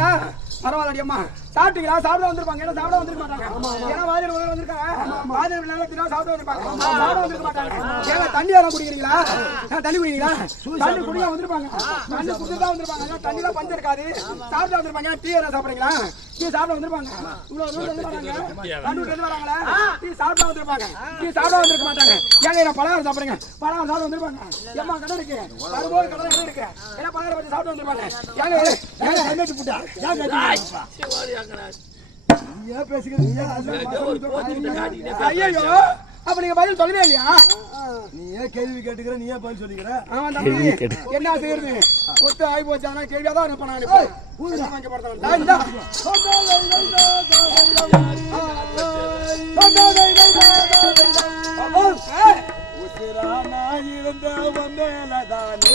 சாப்பிட்டீங்களா? பரவாயில்ல அம்மா. சாப்பிட்டீங்களா? சாப்பிட வந்திருப்பாங்க. ஏன்னா சாப்பிட வந்திருக்க மாட்டாங்க. ஏன்னா வாதியர் முதல்ல வந்திருக்காங்க. வாதியர் நல்லா தின்னா சாப்பிட வந்திருப்பாங்க. சாப்பிட வந்திருக்க மாட்டாங்க. ஏங்க தண்ணி யாரும் குடிக்கிறீங்களா? தண்ணி குடிக்கிறீங்களா? தண்ணி குடிக்க வந்திருப்பாங்க. தண்ணி குடிச்சு தான் வந்திருப்பாங்க. தண்ணி தான் பஞ்சம் இருக்காது. சாப்பிட வந்திருப்பாங்க. டீ என்ன சாப்பிடுறீங்களா? டீ சாப்பிட வந்திருப்பாங்க. இவ்வளவு தூரம் வந்து வராங்க. கண்ணூர்ல இருந்து வராங்களா? டீ சாப்பிட வந்திருப்பாங்க. டீ சாப்பிட வந்திருக்க மாட்டாங்க. ஏங்க என்ன பலகாரம் சாப்பிடுறீங்க? பலகாரம் சாப்பிட வந்திருப்பாங்க. எம்மா கடை இருக்கு. வரும்போது கடை இருக்கு. ஏன்னா பலகாரம் பத்தி சாப்பிட வந்திருப்பாங்க. ஏங்க ஏங்க ஹெல்மெட் போட்டா? ஏங்க ஏன் பேசுகிறீங்க? ஐயோ அப்ப நீங்க பதில் சொல்லவே இல்லையா? நீ ஏன் கேள்வி கேட்டுக்கிற? நீ ஏன் பதில் சொல்லிக்கிற? என்ன செய்யறது? ஒத்து ஆகி போச்சானா கேள்வியாதான் இருப்பேன் நான். உசிரானா இருந்த மேலதானே